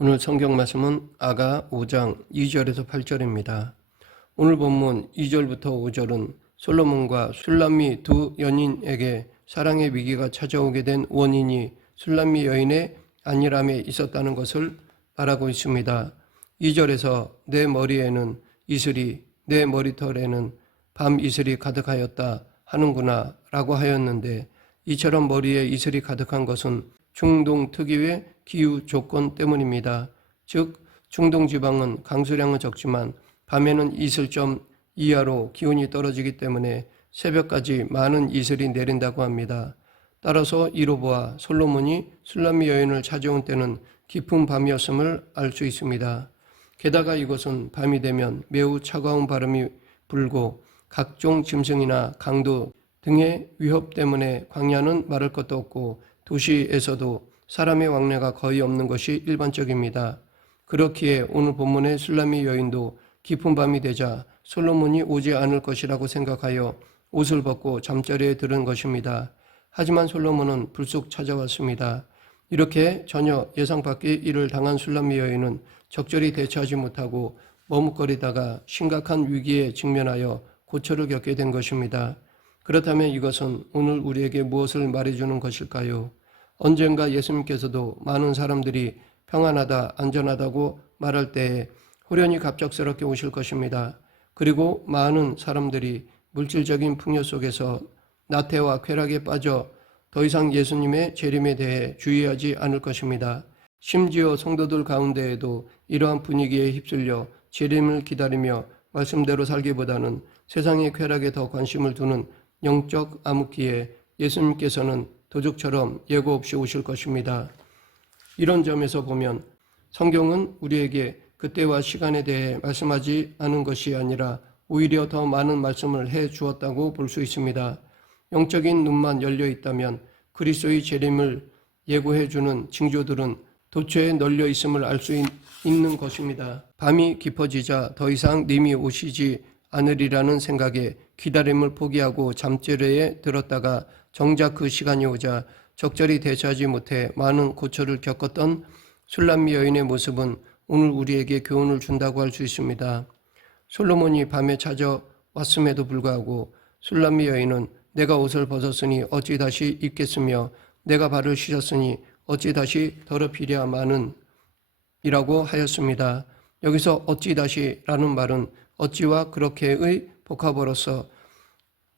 오늘 성경 말씀은 아가 5장 2절에서 8절입니다. 오늘 본문 2절부터 5절은 솔로몬과 술람미 두 연인에게 사랑의 위기가 찾아오게 된 원인이 술람미 여인의 안일함에 있었다는 것을 말하고 있습니다. 2절에서 내 머리에는 이슬이, 내 머리털에는 밤 이슬이 가득하였다 하는구나 라고 하였는데, 이처럼 머리에 이슬이 가득한 것은 중동 특유의 기후 조건 때문입니다. 즉 중동 지방은 강수량은 적지만 밤에는 이슬점 이하로 기온이 떨어지기 때문에 새벽까지 많은 이슬이 내린다고 합니다. 따라서 이로 보아 솔로몬이 술람미 여인을 찾아온 때는 깊은 밤이었음을 알 수 있습니다. 게다가 이곳은 밤이 되면 매우 차가운 바람이 불고 각종 짐승이나 강도 등의 위협 때문에 광야는 말할 것도 없고 도시에서도 사람의 왕래가 거의 없는 것이 일반적입니다. 그렇기에 오늘 본문의 술람미 여인도 깊은 밤이 되자 솔로몬이 오지 않을 것이라고 생각하여 옷을 벗고 잠자리에 들은 것입니다. 하지만 솔로몬은 불쑥 찾아왔습니다. 이렇게 전혀 예상 밖의 일을 당한 술람미 여인은 적절히 대처하지 못하고 머뭇거리다가 심각한 위기에 직면하여 고초를 겪게 된 것입니다. 그렇다면 이것은 오늘 우리에게 무엇을 말해주는 것일까요? 언젠가 예수님께서도 많은 사람들이 평안하다, 안전하다고 말할 때에 호련히 갑작스럽게 오실 것입니다. 그리고 많은 사람들이 물질적인 풍요 속에서 나태와 쾌락에 빠져 더 이상 예수님의 재림에 대해 주의하지 않을 것입니다. 심지어 성도들 가운데에도 이러한 분위기에 휩쓸려 재림을 기다리며 말씀대로 살기보다는 세상의 쾌락에 더 관심을 두는 영적 암흑기에 예수님께서는 도둑처럼 예고 없이 오실 것입니다. 이런 점에서 보면 성경은 우리에게 그때와 시간에 대해 말씀하지 않은 것이 아니라 오히려 더 많은 말씀을 해 주었다고 볼 수 있습니다. 영적인 눈만 열려 있다면 그리스도의 재림을 예고해 주는 징조들은 도처에 널려 있음을 알 수 있는 것입니다. 밤이 깊어지자 더 이상 님이 오시지 않으리라는 생각에 기다림을 포기하고 잠자리에 들었다가 정작 그 시간이 오자 적절히 대처하지 못해 많은 고초를 겪었던 술람미 여인의 모습은 오늘 우리에게 교훈을 준다고 할 수 있습니다. 솔로몬이 밤에 찾아왔음에도 불구하고 술람미 여인은 내가 옷을 벗었으니 어찌 다시 입겠으며 내가 발을 씻었으니 어찌 다시 더럽히랴마는 이라고 하였습니다. 여기서 어찌 다시라는 말은 어찌와 그렇게의 복합어로서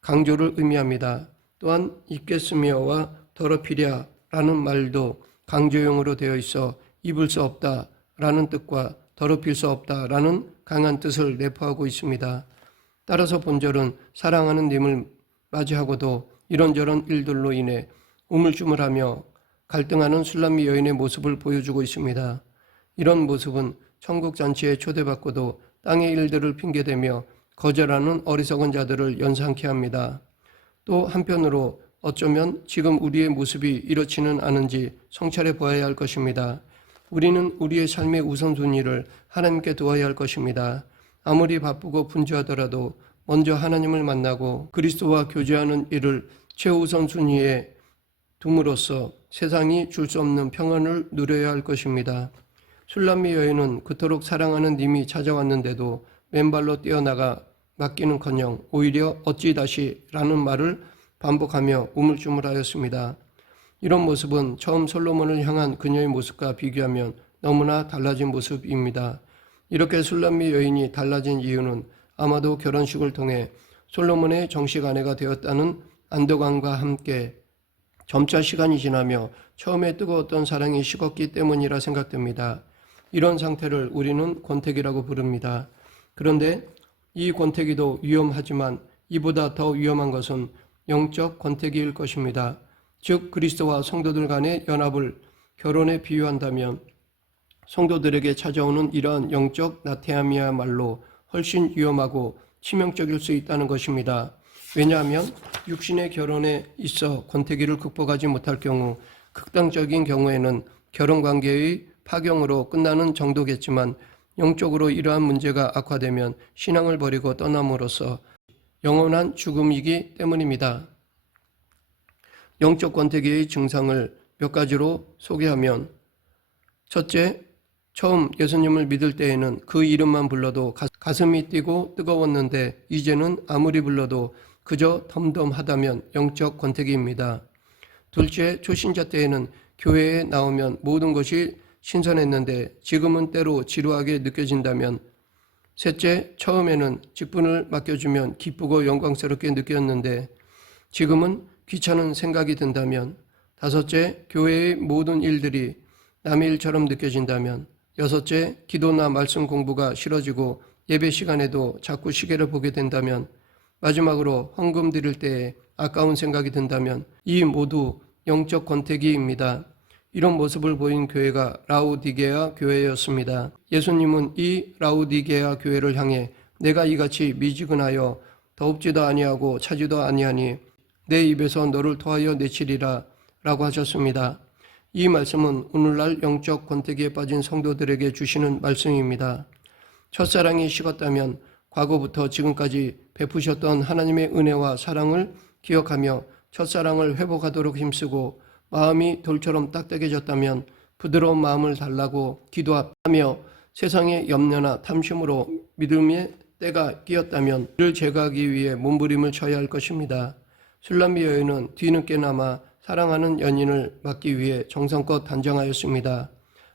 강조를 의미합니다. 또한 입겠으며와 더럽히랴라는 말도 강조용으로 되어 있어 입을 수 없다라는 뜻과 더럽힐 수 없다라는 강한 뜻을 내포하고 있습니다. 따라서 본절은 사랑하는 님을 맞이하고도 이런저런 일들로 인해 우물쭈물하며 갈등하는 술람미 여인의 모습을 보여주고 있습니다. 이런 모습은 천국 잔치에 초대받고도 땅의 일들을 핑계대며 거절하는 어리석은 자들을 연상케 합니다. 또 한편으로 어쩌면 지금 우리의 모습이 이렇지는 않은지 성찰해 보아야 할 것입니다. 우리는 우리의 삶의 우선순위를 하나님께 두어야 할 것입니다. 아무리 바쁘고 분주하더라도 먼저 하나님을 만나고 그리스도와 교제하는 일을 최우선순위에 둠으로써 세상이 줄 수 없는 평안을 누려야 할 것입니다. 술람미 여인은 그토록 사랑하는 님이 찾아왔는데도 맨발로 뛰어나가 맡기는커녕 오히려 어찌 다시라는 말을 반복하며 우물쭈물하였습니다. 이런 모습은 처음 솔로몬을 향한 그녀의 모습과 비교하면 너무나 달라진 모습입니다. 이렇게 술람미 여인이 달라진 이유는 아마도 결혼식을 통해 솔로몬의 정식 아내가 되었다는 안도감과 함께 점차 시간이 지나며 처음에 뜨거웠던 사랑이 식었기 때문이라 생각됩니다. 이런 상태를 우리는 권태기라고 부릅니다. 그런데 이 권태기도 위험하지만 이보다 더 위험한 것은 영적 권태기일 것입니다. 즉 그리스도와 성도들 간의 연합을 결혼에 비유한다면 성도들에게 찾아오는 이러한 영적 나태함이야말로 훨씬 위험하고 치명적일 수 있다는 것입니다. 왜냐하면 육신의 결혼에 있어 권태기를 극복하지 못할 경우 극단적인 경우에는 결혼관계의 파경으로 끝나는 정도겠지만 영적으로 이러한 문제가 악화되면 신앙을 버리고 떠남으로써 영원한 죽음이기 때문입니다. 영적 권태기의 증상을 몇 가지로 소개하면 첫째, 처음 예수님을 믿을 때에는 그 이름만 불러도 가슴이 뛰고 뜨거웠는데 이제는 아무리 불러도 그저 덤덤하다면 영적 권태기입니다. 둘째, 초신자 때에는 교회에 나오면 모든 것이 신선했는데 지금은 때로 지루하게 느껴진다면, 셋째, 처음에는 직분을 맡겨주면 기쁘고 영광스럽게 느꼈는데 지금은 귀찮은 생각이 든다면, 다섯째, 교회의 모든 일들이 남의 일처럼 느껴진다면, 여섯째, 기도나 말씀 공부가 싫어지고 예배 시간에도 자꾸 시계를 보게 된다면, 마지막으로 헌금 드릴 때에 아까운 생각이 든다면 이 모두 영적 권태기입니다. 이런 모습을 보인 교회가 라오디게아 교회였습니다. 예수님은 이 라오디게아 교회를 향해 내가 이같이 미지근하여 더웁지도 아니하고 차지도 아니하니 내 입에서 너를 토하여 내치리라 라고 하셨습니다. 이 말씀은 오늘날 영적 권태기에 빠진 성도들에게 주시는 말씀입니다. 첫사랑이 식었다면 과거부터 지금까지 베푸셨던 하나님의 은혜와 사랑을 기억하며 첫사랑을 회복하도록 힘쓰고, 마음이 돌처럼 딱딱해졌다면 부드러운 마음을 달라고 기도하며 세상의 염려나 탐심으로 믿음의 때가 끼었다면 이를 제거하기 위해 몸부림을 쳐야 할 것입니다. 술람미 여인은 뒤늦게나마 사랑하는 연인을 맞기 위해 정성껏 단정하였습니다.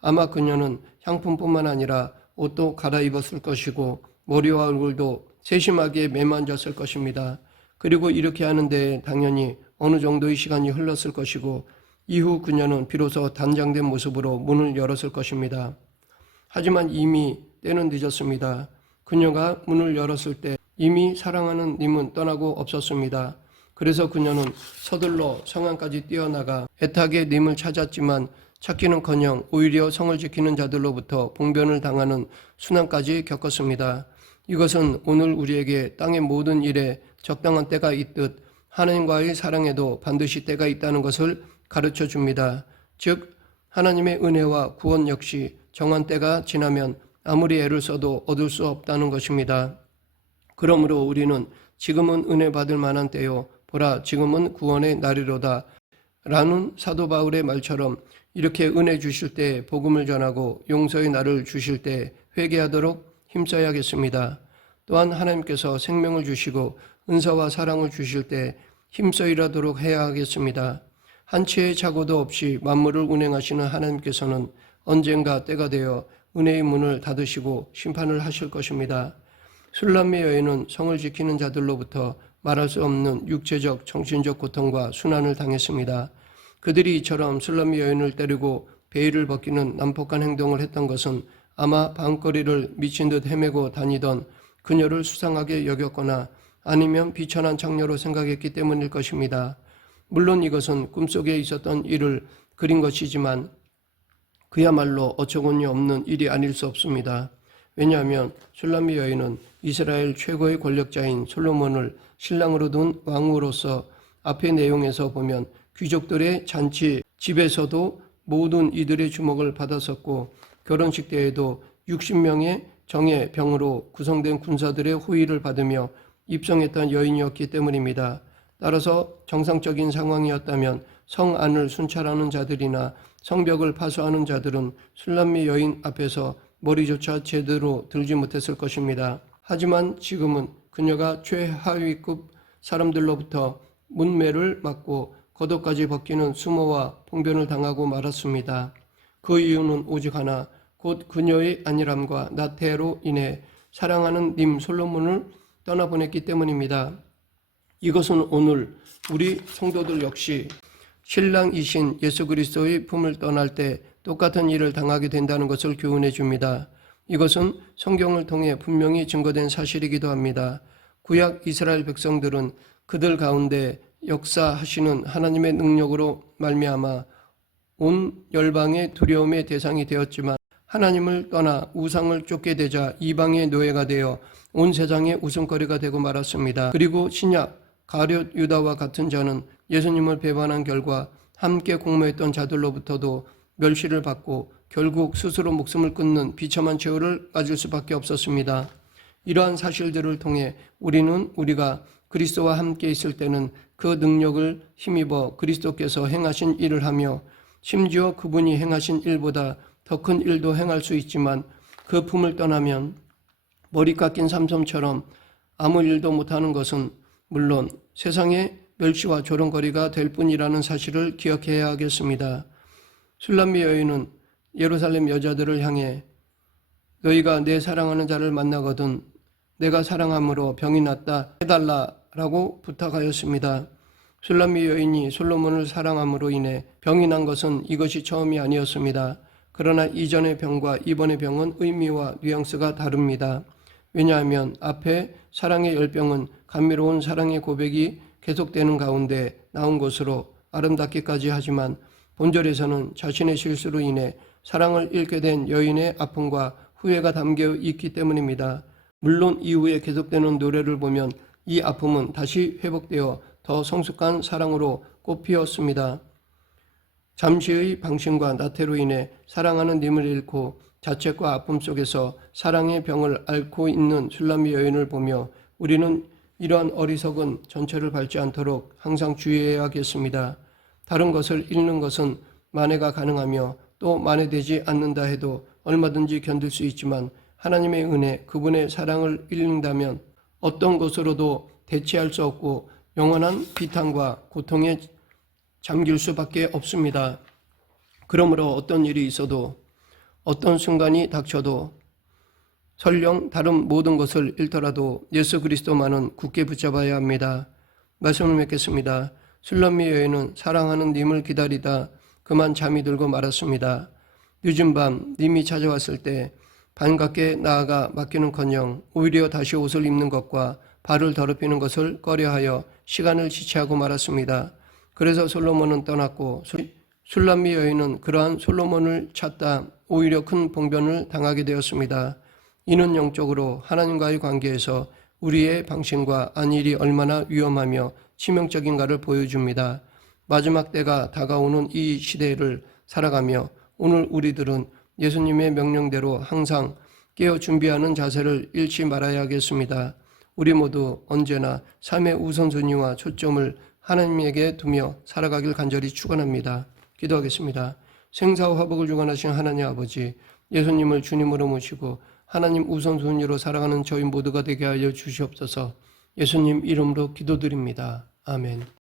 아마 그녀는 향품뿐만 아니라 옷도 갈아입었을 것이고 머리와 얼굴도 세심하게 매만졌을 것입니다. 그리고 이렇게 하는데 당연히 어느 정도의 시간이 흘렀을 것이고 이후 그녀는 비로소 단장된 모습으로 문을 열었을 것입니다. 하지만 이미 때는 늦었습니다. 그녀가 문을 열었을 때 이미 사랑하는 님은 떠나고 없었습니다. 그래서 그녀는 서둘러 성 안까지 뛰어나가 애타게 님을 찾았지만 찾기는커녕 오히려 성을 지키는 자들로부터 봉변을 당하는 순환까지 겪었습니다. 이것은 오늘 우리에게 땅의 모든 일에 적당한 때가 있듯 하나님과의 사랑에도 반드시 때가 있다는 것을 가르쳐 줍니다. 즉 하나님의 은혜와 구원 역시 정한 때가 지나면 아무리 애를 써도 얻을 수 없다는 것입니다. 그러므로 우리는 지금은 은혜 받을 만한 때요, 보라 지금은 구원의 날이로다 라는 사도 바울의 말처럼 이렇게 은혜 주실 때 복음을 전하고 용서의 날을 주실 때 회개하도록 힘써야겠습니다. 또한 하나님께서 생명을 주시고 은사와 사랑을 주실 때 힘써 일하도록 해야 하겠습니다. 한치의 착오도 없이 만물을 운행하시는 하나님께서는 언젠가 때가 되어 은혜의 문을 닫으시고 심판을 하실 것입니다. 술람미 여인은 성을 지키는 자들로부터 말할 수 없는 육체적, 정신적 고통과 순환을 당했습니다. 그들이 이처럼 술람미 여인을 때리고 베일을 벗기는 난폭한 행동을 했던 것은 아마 밤거리를 미친 듯 헤매고 다니던 그녀를 수상하게 여겼거나 아니면 비천한 창녀로 생각했기 때문일 것입니다. 물론 이것은 꿈속에 있었던 일을 그린 것이지만 그야말로 어처구니 없는 일이 아닐 수 없습니다. 왜냐하면 술람미 여인은 이스라엘 최고의 권력자인 솔로몬을 신랑으로 둔 왕으로서 앞의 내용에서 보면 귀족들의 잔치 집에서도 모든 이들의 주목을 받았었고 결혼식 때에도 60명의 정예 병으로 구성된 군사들의 호의를 받으며 입성했던 여인이었기 때문입니다. 따라서 정상적인 상황이었다면 성 안을 순찰하는 자들이나 성벽을 파수하는 자들은 술람미 여인 앞에서 머리조차 제대로 들지 못했을 것입니다. 하지만 지금은 그녀가 최하위급 사람들로부터 문매를 맞고 겉옷까지 벗기는 수모와 봉변을 당하고 말았습니다. 그 이유는 오직 하나, 곧 그녀의 안일함과 나태로 인해 사랑하는 님 솔로몬을 떠나보냈기 때문입니다. 이것은 오늘 우리 성도들 역시 신랑이신 예수 그리스도의 품을 떠날 때 똑같은 일을 당하게 된다는 것을 교훈해 줍니다. 이것은 성경을 통해 분명히 증거된 사실이기도 합니다. 구약 이스라엘 백성들은 그들 가운데 역사하시는 하나님의 능력으로 말미암아 온 열방의 두려움의 대상이 되었지만 하나님을 떠나 우상을 쫓게 되자 이방의 노예가 되어 온 세상의 웃음거리가 되고 말았습니다. 그리고 신약 가룟 유다와 같은 자는 예수님을 배반한 결과 함께 공모했던 자들로부터도 멸시를 받고 결국 스스로 목숨을 끊는 비참한 최후를 맞을 수밖에 없었습니다. 이러한 사실들을 통해 우리는 우리가 그리스도와 함께 있을 때는 그 능력을 힘입어 그리스도께서 행하신 일을 하며 심지어 그분이 행하신 일보다 더 큰 일도 행할 수 있지만 그 품을 떠나면 머리 깎인 삼손처럼 아무 일도 못하는 것은 물론 세상의 멸시와 조롱거리가 될 뿐이라는 사실을 기억해야 하겠습니다. 술람미 여인은 예루살렘 여자들을 향해 너희가 내 사랑하는 자를 만나거든 내가 사랑함으로 병이 낫다 해달라라고 부탁하였습니다. 술람미 여인이 솔로몬을 사랑함으로 인해 병이 난 것은 이것이 처음이 아니었습니다. 그러나 이전의 병과 이번의 병은 의미와 뉘앙스가 다릅니다. 왜냐하면 앞에 사랑의 열병은 감미로운 사랑의 고백이 계속되는 가운데 나온 것으로 아름답기까지 하지만 본절에서는 자신의 실수로 인해 사랑을 잃게 된 여인의 아픔과 후회가 담겨 있기 때문입니다. 물론 이후에 계속되는 노래를 보면 이 아픔은 다시 회복되어 더 성숙한 사랑으로 꽃피었습니다. 잠시의 방심과 나태로 인해 사랑하는 님을 잃고 자책과 아픔 속에서 사랑의 병을 앓고 있는 술람미 여인을 보며 우리는 이러한 어리석은 전철을 밟지 않도록 항상 주의해야겠습니다. 다른 것을 잃는 것은 만회가 가능하며 또 만회되지 않는다 해도 얼마든지 견딜 수 있지만 하나님의 은혜, 그분의 사랑을 잃는다면 어떤 것으로도 대체할 수 없고 영원한 비탄과 고통에 잠길 수밖에 없습니다. 그러므로 어떤 일이 있어도 어떤 순간이 닥쳐도 설령 다른 모든 것을 잃더라도 예수 그리스도만은 굳게 붙잡아야 합니다. 말씀을 맺겠습니다. 술람미 여인은 사랑하는 님을 기다리다 그만 잠이 들고 말았습니다. 늦은 밤 님이 찾아왔을 때 반갑게 나아가 맡기는커녕 오히려 다시 옷을 입는 것과 발을 더럽히는 것을 꺼려하여 시간을 지체하고 말았습니다. 그래서 솔로몬은 떠났고 술람미 여인은 그러한 솔로몬을 찾다 오히려 큰 봉변을 당하게 되었습니다. 이는 영적으로 하나님과의 관계에서 우리의 방심과 안일이 얼마나 위험하며 치명적인가를 보여줍니다. 마지막 때가 다가오는 이 시대를 살아가며 오늘 우리들은 예수님의 명령대로 항상 깨어 준비하는 자세를 잃지 말아야 하겠습니다. 우리 모두 언제나 삶의 우선순위와 초점을 하나님에게 두며 살아가길 간절히 축원합니다. 기도하겠습니다. 생사와 화복을 주관하신 하나님 아버지, 예수님을 주님으로 모시고 하나님 우선순위로 살아가는 저희 모두가 되게 하여 주시옵소서. 예수님 이름으로 기도드립니다. 아멘.